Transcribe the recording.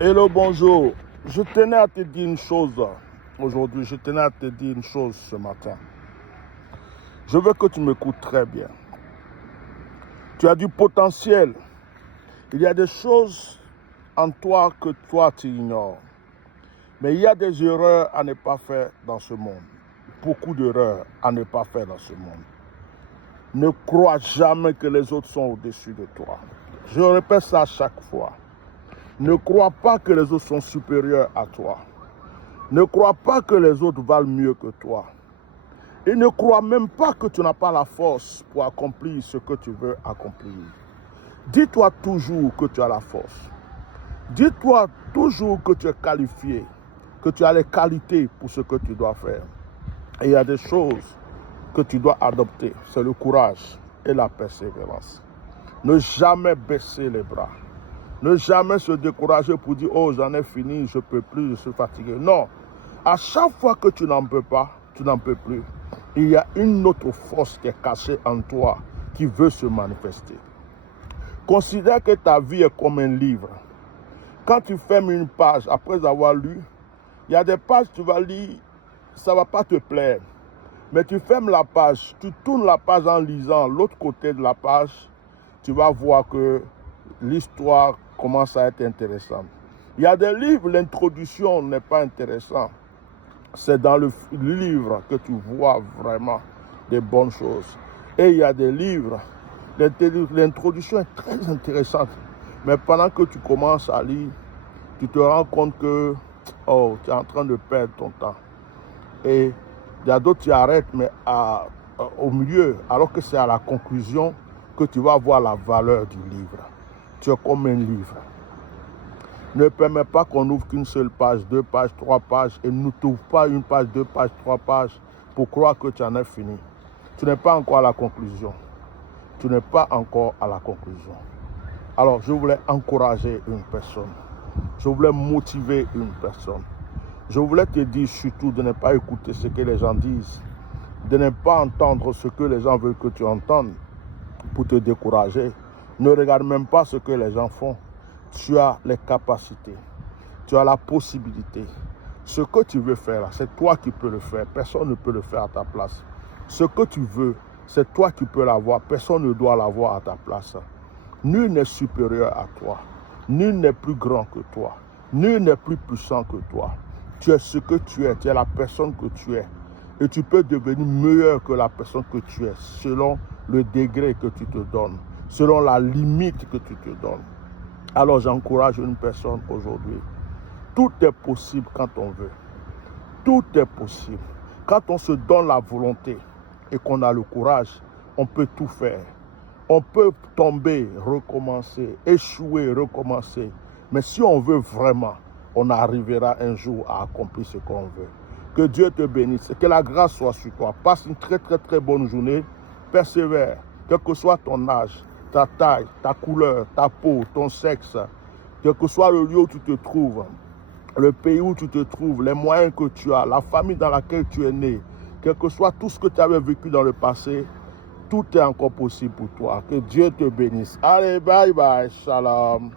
Hello, bonjour. Je tenais à te dire une chose aujourd'hui. Je tenais à te dire une chose ce matin. Je veux que tu m'écoutes très bien. Tu as du potentiel. Il y a des choses en toi que toi tu ignores. Mais il y a des erreurs à ne pas faire dans ce monde. Beaucoup d'erreurs à ne pas faire dans ce monde. Ne crois jamais que les autres sont au-dessus de toi. Je répète ça à chaque fois. Ne crois pas que les autres sont supérieurs à toi. Ne crois pas que les autres valent mieux que toi. Et ne crois même pas que tu n'as pas la force pour accomplir ce que tu veux accomplir. Dis-toi toujours que tu as la force. Dis-toi toujours que tu es qualifié, que tu as les qualités pour ce que tu dois faire. Et il y a des choses que tu dois adopter. C'est le courage et la persévérance. Ne jamais baisser les bras. Ne jamais se décourager pour dire « Oh, j'en ai fini, je ne peux plus, je suis fatigué ». Non. À chaque fois que tu n'en peux pas, tu n'en peux plus, il y a une autre force qui est cachée en toi qui veut se manifester. Considère que ta vie est comme un livre. Quand tu fermes une page après avoir lu, il y a des pages que tu vas lire, ça ne va pas te plaire. Mais tu fermes la page, tu tournes la page en lisant l'autre côté de la page, tu vas voir que l'histoire commence à être intéressante. Il y a des livres, l'introduction n'est pas intéressante. C'est dans le livre que tu vois vraiment des bonnes choses. Et il y a des livres, l'introduction est très intéressante. Mais pendant que tu commences à lire, tu te rends compte que tu es en train de perdre ton temps. Et il y a d'autres qui arrêtent, mais au milieu, alors que c'est à la conclusion que tu vas voir la valeur du livre. Tu es comme un livre. Ne permets pas qu'on ouvre qu'une seule page, 2 pages, 3 pages et ne t'ouvre pas une page, 2 pages, 3 pages pour croire que tu en as fini. Tu n'es pas encore à la conclusion. Tu n'es pas encore à la conclusion. Alors, je voulais encourager une personne. Je voulais motiver une personne. Je voulais te dire surtout de ne pas écouter ce que les gens disent, de ne pas entendre ce que les gens veulent que tu entendes pour te décourager. Ne regarde même pas ce que les gens font. Tu as les capacités, tu as la possibilité. Ce que tu veux faire, c'est toi qui peux le faire. Personne ne peut le faire à ta place. Ce que tu veux, c'est toi qui peux l'avoir. Personne ne doit l'avoir à ta place. Nul n'est supérieur à toi. Nul n'est plus grand que toi. Nul n'est plus puissant que toi. Tu es ce que tu es. Tu es la personne que tu es. Et tu peux devenir meilleur que la personne que tu es, selon le degré que tu te donnes, selon la limite que tu te donnes. Alors j'encourage une personne aujourd'hui. Tout est possible quand on veut. Tout est possible. Quand on se donne la volonté et qu'on a le courage, on peut tout faire. On peut tomber, recommencer, échouer, recommencer. Mais si on veut vraiment, on arrivera un jour à accomplir ce qu'on veut. Que Dieu te bénisse. Que la grâce soit sur toi. Passe une très très très bonne journée. Persévère, quel que soit ton âge, ta taille, ta couleur, ta peau, ton sexe, quel que soit le lieu où tu te trouves, le pays où tu te trouves, les moyens que tu as, la famille dans laquelle tu es né, quel que soit tout ce que tu avais vécu dans le passé, tout est encore possible pour toi. Que Dieu te bénisse. Allez, bye bye, shalom.